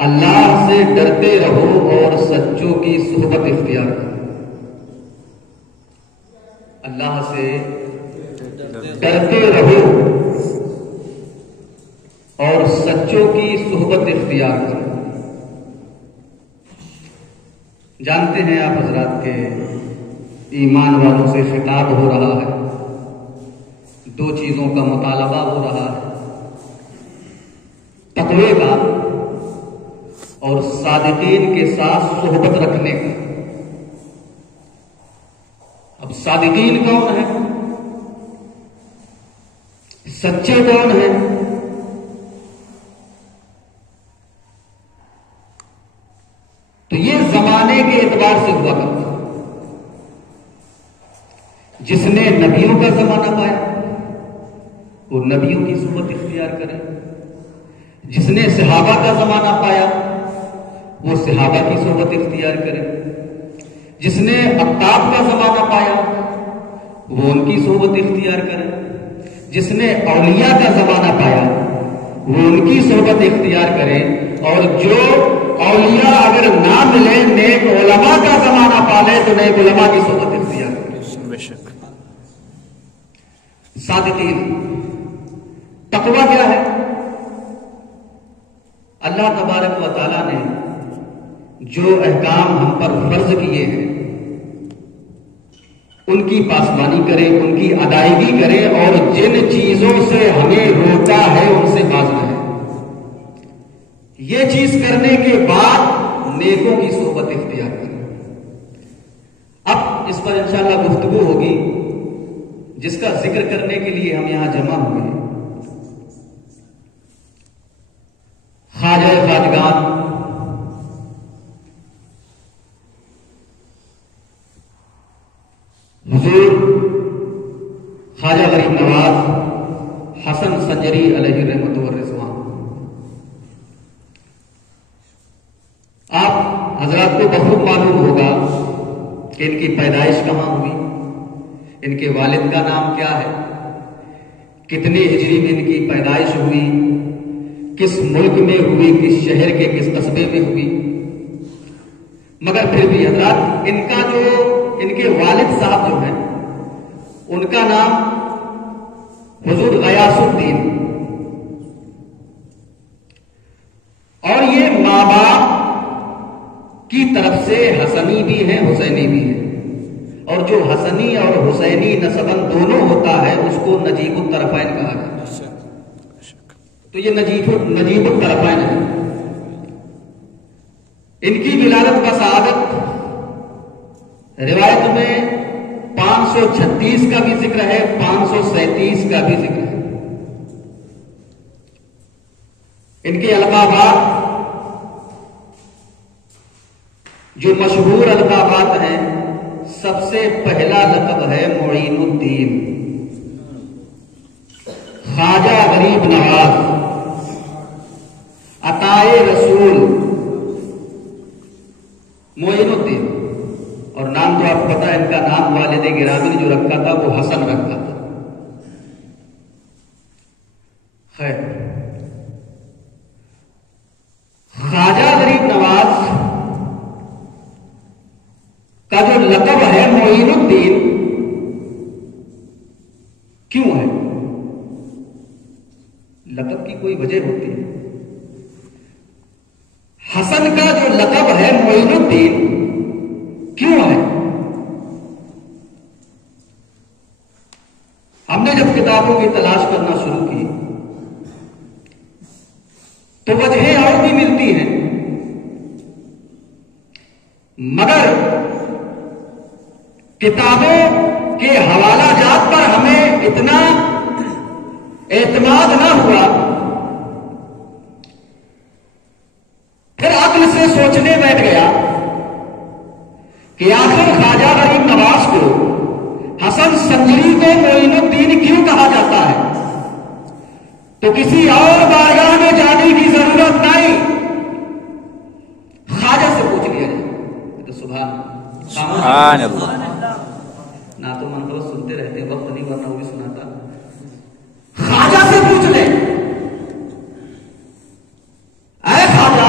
اللہ سے ڈرتے رہو اور سچوں کی صحبت اختیار کرو. اللہ سے ڈرتے رہو اور سچوں کی صحبت اختیار کرو. جانتے ہیں آپ حضرات کے ایمان والوں سے خطاب ہو رہا ہے، دو چیزوں کا مطالبہ ہو رہا ہے، تقوی کا اور صادقین کے ساتھ صحبت رکھنے کا. اب صادقین کون ہے، سچے کون ہیں؟ تو یہ زمانے کے اعتبار سے ہوا کرتا. جس نے نبیوں کا زمانہ پایا وہ نبیوں کی صحبت اختیار کرے، جس نے صحابہ کا زمانہ پایا وہ صحابہ کی صحبت اختیار کرے، جس نے اقطاب کا زمانہ پایا وہ ان کی صحبت اختیار کرے، جس نے اولیاء کا زمانہ پایا وہ ان کی صحبت اختیار کرے، اور جو اولیاء اگر نہ ملے نیک علماء کا زمانہ پالے تو نیک علماء کی صحبت اختیار کرے. بے شک. صادقین. تقویٰ کیا ہے؟ اللہ تبارک و تعالیٰ نے جو احکام ہم پر فرض کیے ہیں ان کی پاسبانی کرے، ان کی ادائیگی کرے، اور جن چیزوں سے ہمیں روکا ہے ان سے باز رہے. یہ چیز کرنے کے بعد نیکوں کی صحبت اختیار کرے. اب اس پر انشاءاللہ گفتگو ہوگی جس کا ذکر کرنے کے لیے ہم یہاں جمع ہوئے ہیں. خواجہ خواجگان حضور خواجہ غریب نواز حسن سنجری علیہ رحمت و رضوان. آپ حضرات کو بخوب معلوم ہوگا کہ ان کی پیدائش کہاں ہوئی، ان کے والد کا نام کیا ہے، کتنے ہجری میں ان کی پیدائش ہوئی، کس ملک میں ہوئی، کس شہر کے کس قصبے میں ہوئی. مگر پھر بھی حضرات ان کے والد صاحب جو ہیں ان کا نام حضور غیاث الدین، اور یہ ماں باپ کی طرف سے حسنی بھی ہیں حسینی بھی ہیں، اور جو حسنی اور حسینی نسباً دونوں ہوتا ہے اس کو نجیب الطرفین کہا جاتا ہے. تو یہ نجیب الطرفین ہے. ان کی ولادت کا سعادت روایت میں 536 کا بھی ذکر ہے، 537 کا بھی ذکر ہے. ان کے القابات جو مشہور القابات ہیں، سب سے پہلا لقب ہے معین الدین، خواجہ غریب نواز، عطائے رسول، معین الدین. اور نام تو آپ کو پتا ہے ان کا نام والد گرامی نے جو رکھا تھا وہ حسن رکھا تھا. خیر، خواجہ غریب نواز کا جو لقب ہے معین الدین کیوں ہے؟ لقب کی کوئی وجہ ہوتی ہے. حسن کا جو لقب ہے معین الدین کیوں ہے؟ ہم نے جب کتابوں کی تلاش کرنا شروع کی تو وجہیں اور بھی ملتی ہیں، مگر کتابوں کے حوالہ جات پر ہمیں اتنا اعتماد نہ ہوا، پھر عقل سے سوچنے بیٹھ گیا کہ آخر خواجہ غریب نواز کو، حسن سنجری کو معین الدین کیوں کہا جاتا ہے؟ تو کسی اور بارگاہ میں جانے کی ضرورت نہیں، خواجہ سے پوچھ لیا جائے. تو سبحان اللہ. نہ تو منقبت سنتے رہتے، وقت نہیں ورنہ وہ بھی سناتا. خواجہ سے پوچھ لیں، اے خواجہ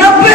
90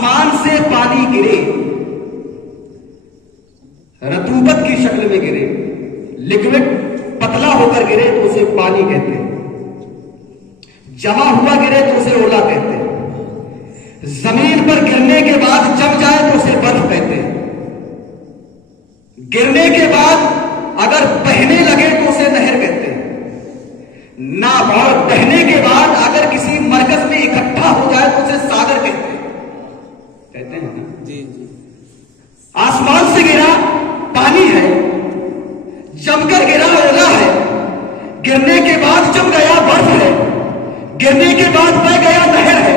آسمان سے پانی گرے، رطوبت کی شکل میں گرے، لکوڈ پتلا ہو کر گرے تو اسے پانی کہتے ہیں، جمع ہوا گرے تو اسے اولا کہتے ہیں، زمین پر گرنے کے بعد جم جائے تو اسے برف کہتے ہیں، گرنے کے بعد اگر بہنے لگے تو اسے نہر کہتے ہیں، اور بہنے کے بعد اگر کسی مرکز میں اکٹھا ہو جائے تو اسے ساگر کہتے ہیں نا جی۔ آسمان سے گرا پانی ہے، جم کر گرا اولا ہے، گرنے کے بعد جم گیا برف ہے، گرنے کے بعد بہ گیا نہر ہے،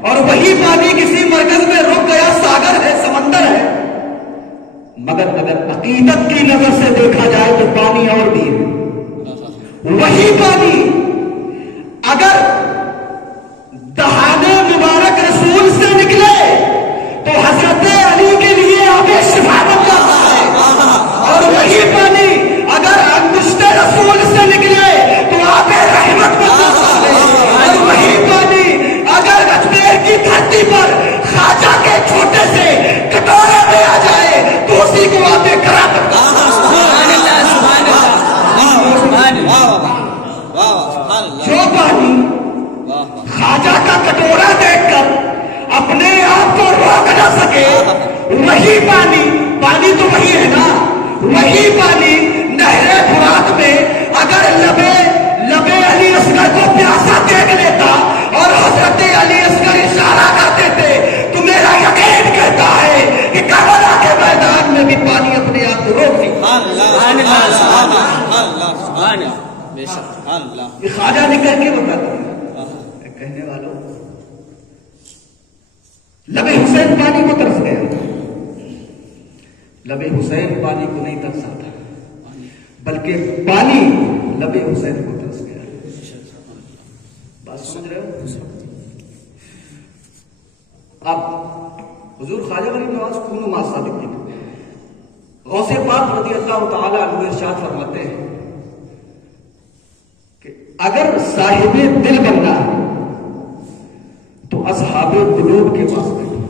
اور وہی پانی کسی مرکز میں رک گیا ساگر ہے، سمندر ہے۔ مگر اگر عقیدت کی نظر سے دیکھا جائے تو پانی اور بھی ہے، وہی پانی اگر دہانے مبارک رسول سے نکلے تو حضرت علی کے لیے آب شفا بن جاتا ہے، اور وہی پانی اگر انگشت رسول سے نکلے تو آب رحمت بن جاتا ہے، اور وہی پانی اگر اجمیر کی دھرتی پر خواجہ کے چھوٹے سے کٹورے میں آ جائے تو اسی کو آب کرام بن جاتا ہے۔ جو پانی خواجہ کا کٹورا دیکھ کر اپنے آپ کو روک نہ سکے، وہی پانی تو وہی ہے نا، وہی پانی نہر فرات میں اگر لبے علی اصغر کو پیاسا دیکھ لیتا اور حضرت علی اصغر اشارہ کرتے تھے تو میرا یقین کہتا ہے کہ کربلا کے میدان میں بھی پانی اپنے آپ کو روک نہیں۔ یہ خواجہ نے کر کے بتاتا ہے، کہنے والوں لبے حسین پانی کو ترس گیا، لبے حسین پانی کو نہیں ترسا تھا بلکہ پانی لبے حسین کو ترس گیا۔ بات سمجھ رہے ہو؟ اب حضور خواجہ غریب نواز خون نما صادق غوث پاک رضی اللہ تعالی عنہ ارشاد فرماتے ہیں کہ اگر صاحب دل بننا ہے تو اصحاب قلوب کے پاس بیٹھو،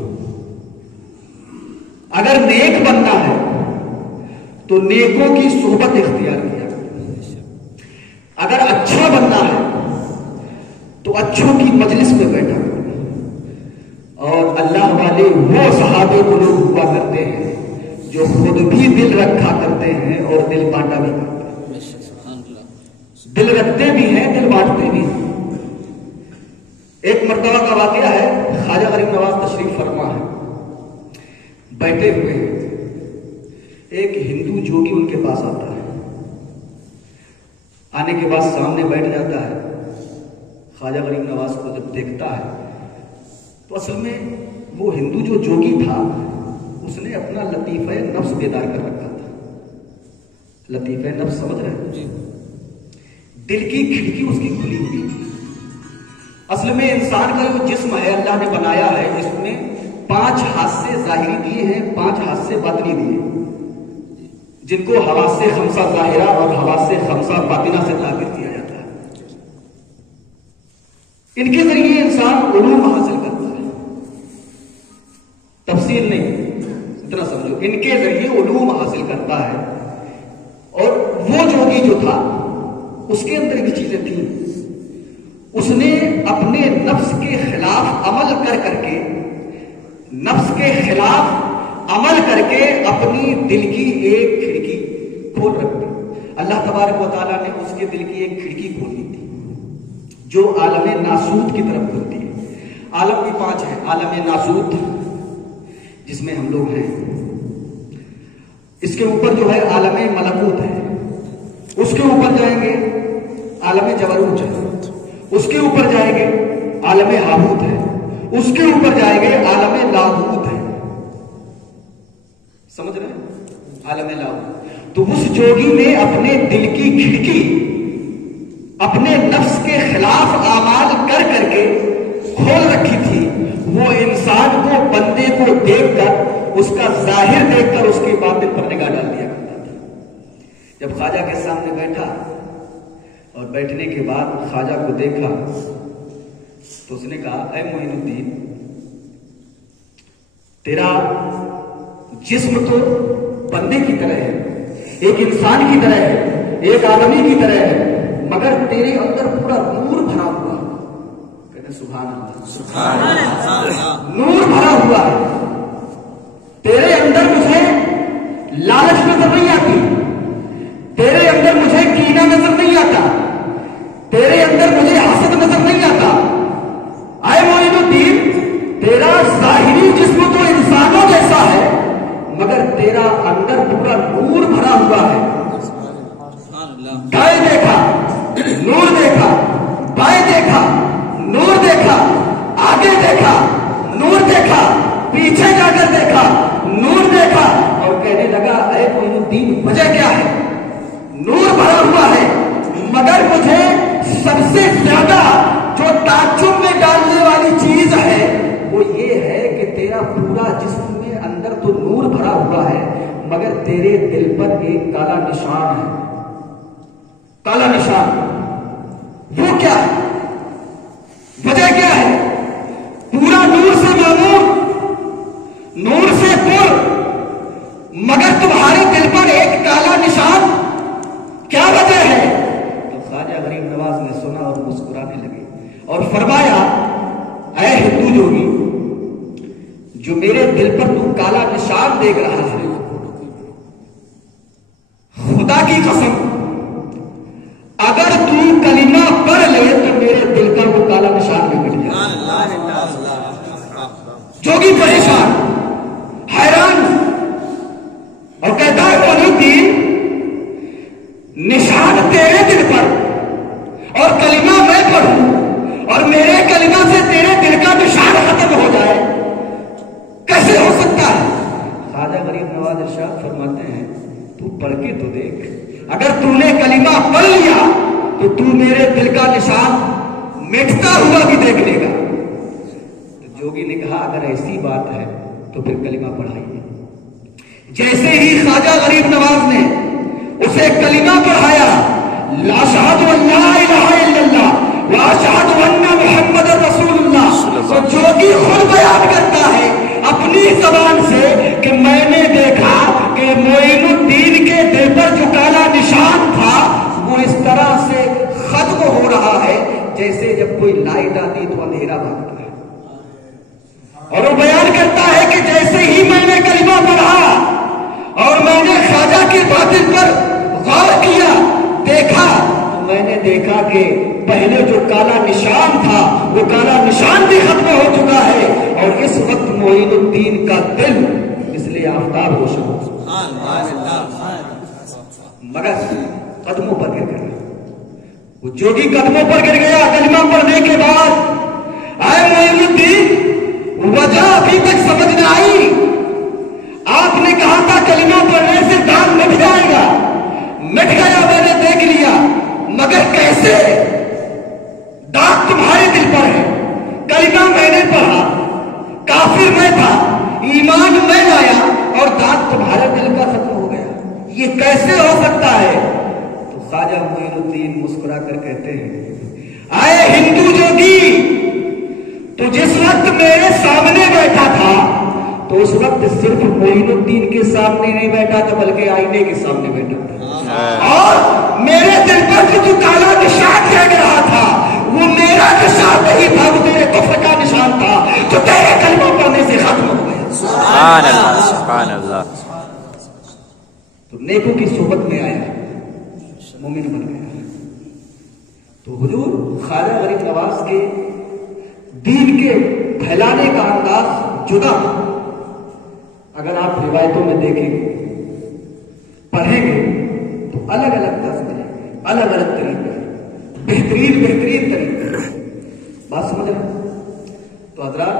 اگر نیک بننا ہے تو نیکوں کی صحبت اختیار کیا، اگر اچھا بننا ہے تو اچھوں کی مجلس میں بیٹھا، اور اللہ والے وہ صحابہ قلوب ہوا کرتے ہیں جو خود بھی دل رکھا کرتے ہیں اور دل بانٹا بھی کرتے ہیں، دل رکھتے بھی ہیں، دل بانٹتے بھی ہیں۔ ایک مرتبہ کا واقعہ ہے، خواجہ غریب نواز تشریف فرما ہے، بیٹھے ہوئے ہیں، ایک ہندو جوگی ان کے پاس آتا ہے، آنے کے بعد سامنے بیٹھ جاتا ہے، خواجہ غریب نواز کو جب دیکھتا ہے تو اصل میں وہ ہندو جو جوگی تھا اس نے اپنا لطیفہ نفس بیدار کر رکھا تھا۔ لطیفہ نفس سمجھ رہے ہیں؟ دل کی کھڑکی اس کی کھلی ہوئی تھی۔ اصل میں انسان کا جو جسم ہے اللہ نے بنایا ہے، اس میں 5 حاسے ظاہری دیے ہیں، 5 حاسے باطنی دیے ہیں، جن کو حواس خمسہ ظاہرہ اور حواس خمسہ باطنہ سے تعبیر کیا جاتا ہے۔ ان کے ذریعے انسان علوم حاصل کرتا ہے، تفصیل نہیں، اتنا سمجھو، ان کے ذریعے علوم حاصل کرتا ہے۔ اور وہ جوگی جو تھا اس کے اندر بھی چیزیں تھیں، اس نے اپنے نفس کے خلاف عمل کر کے نفس کے خلاف عمل کر کے اپنی دل کی ایک کھڑکی کھول رکھ دی۔ اللہ تبارک و تعالیٰ نے اس کے دل کی ایک کھڑکی کھولی تھی جو عالم ناسوت کی طرف کھلتی ہے۔ عالم بھی 5 ہے، عالم ناسوت جس میں ہم لوگ ہیں، اس کے اوپر جو ہے عالم ملکوت ہے، اس کے اوپر جائیں گے عالم جبروت ہے، اس کے اوپر جائیں گے عالم ہاہوت ہے، اس کے اوپر جائیں گے عالم لاہوت ہے۔ سمجھ رہے ہیں؟ عالم لاہوت۔ تو اس جوگی نے اپنے دل کی کھڑکی اپنے نفس کے خلاف اعمال کر کے کھول رکھی تھی۔ وہ انسان کو، بندے کو دیکھ کر، اس کا ظاہر دیکھ کر اس کے باطن پر نگاہ ڈال دیا کرتا تھا۔ جب خواجہ کے سامنے بیٹھا اور بیٹھنے کے بعد خواجہ کو دیکھا تو اس نے کہا، اے معین الدین، تیرا جسم تو بندے کی طرح ہے، ایک انسان کی طرح ہے، ایک آدمی کی طرح ہے، مگر تیرے اندر پورا نور بھرا ہوا ہے. کہتے سبحان اللہ، سبحان اللہ. نور بھرا ہوا ہے. تیرے اندر مجھے لالچ نظر نہیں آتی، تیرے اندر مجھے کینہ نظر نہیں آتا، تیرے اندر مجھے حسد نظر نہیں آتا. اے معین الدین، تیرا ظاہری جسم تو انسانوں جیسا ہے، مگر تیرا اندر پورا نور بھرا ہوا ہے. دائیں دیکھا نور دیکھا، بائیں دیکھا نور دیکھا، آگے دیکھا نور دیکھا، پیچھے جا کر دیکھا نور دیکھا، اور کہنے لگا اے معین الدین وجہ کیا ہے؟ نور بھرا ہوا ہے، مگر مجھے سب سے زیادہ جو تعجب میں ڈالنے والی چیز ہے وہ یہ ہے کہ تیرا پورا جسم میں اندر تو نور بھرا ہوا ہے، مگر تیرے دل پر ایک کالا نشان ہے. کالا نشان وہ کیا ہے؟ وجہ کیا ہے؟ پورا نور سے معمور، نور سے پر، مگر تمہارے دل پر ایک کالا نشان، کیا وجہ ہے؟ تو خواجہ غریب نواز نے سنا اور مسکرانے لگے اور فرمایا اے ہندو جوگی، جو میرے دل پر تو کالا نشان دیکھ رہا ہے، خدا کی قسم اگر تو کلمہ پڑھ لے تو میرے دل کا وہ کالا نشان بھی مٹ جائے. جوگی پریشان حیران اور کہتا ہے معین الدین، نشان تیرے دل پر اور کلمہ میں پڑھوں اور میرے کلمہ سے تیرے دل کا نشان ختم ہو جائے، کیسے ہو سکتا ہے؟ خواجہ غریب نواز ارشاد فرماتے ہیں تو پڑھ کے تو دیکھ، اگر تو نے کلمہ پڑھ لیا تو تو میرے دل کا نشان مٹتا ہوا بھی دیکھ لے گا. تو جوگی نے کہا اگر ایسی بات ہے تو پھر کلمہ پڑھائیے. جیسے ہی خواجہ غریب نواز نے اسے کلمہ پڑھایا، لا اشہد ان لا الہ الا اللہ وا اشہد ان محمد رسول اللہ، تو جوگی خود بیان کرتا ہے اپنی زبان سے کہ میں نے دیکھا کہ معین الدین کے دل پر جو کالا نشان تھا وہ اس طرح سے ختم ہو رہا ہے جیسے جب کوئی لائٹ آتی تو اندھیرا بھاگتا ہے. اور وہ بیان کرتا ہے کہ جیسے ہی میں نے کلمہ پڑھا اور میں نے خواجہ کی باطن پر غور کیا، دیکھا، تو میں نے دیکھا کہ پہلے جو کالا نشان تھا وہ کالا نشان بھی ختم ہو چکا ہے، اور اس وقت معین الدین کا دل مثل آفتاب روشن ہو، مگر قدموں پر گر گیا. وہ جوگی قدموں پر گر گیا کلمہ پڑھنے کے بعد. اے معین الدین، وجہ ابھی تک سمجھ نہ آئی. آپ نے کہا تھا کلمہ پڑھنے سے داغ مٹ جائے گا، مٹ گیا، میں نے دیکھ لیا، مگر کیسے؟ داغ تمہارے دل پر ہے. کلمہ میں نے پڑھا، کافر میں تھا، ایمان میں لایا، اور داغ تمہارے دل کا ختم ہو گیا. یہ کیسے ہو سکتا ہے؟ تو خواجہ معین الدین مسکرا کر کہتے ہیں اے ہندو جوگی، تو جس وقت میرے سامنے بیٹھا تھا تو اس وقت صرف معین الدین کے سامنے نہیں بیٹھا تھا بلکہ آئینے کے سامنے بیٹھا تھا، اور میرے دل پر جو کالا نشان دیکھ رہا تھا وہ میرا نشان نہیں تھا، وہ تیرے کفر کا نشان تھا جو تیرے کلمہ پڑھنے سے ختم ہو گیا. سبحان اللہ، سبحان اللہ. تو نیکوں کی صحبت میں آیا، مومن بن گیا. تو حضور خواجہ غریب نواز کے دین کے پھیلانے کا انداز جدا. اگر آپ روایتوں میں دیکھیں گے، پڑھیں گے تو الگ الگ طرز ملیں گے، الگ الگ طریقے، بہترین طریقے. بات سمجھ رہے؟ تو حضرات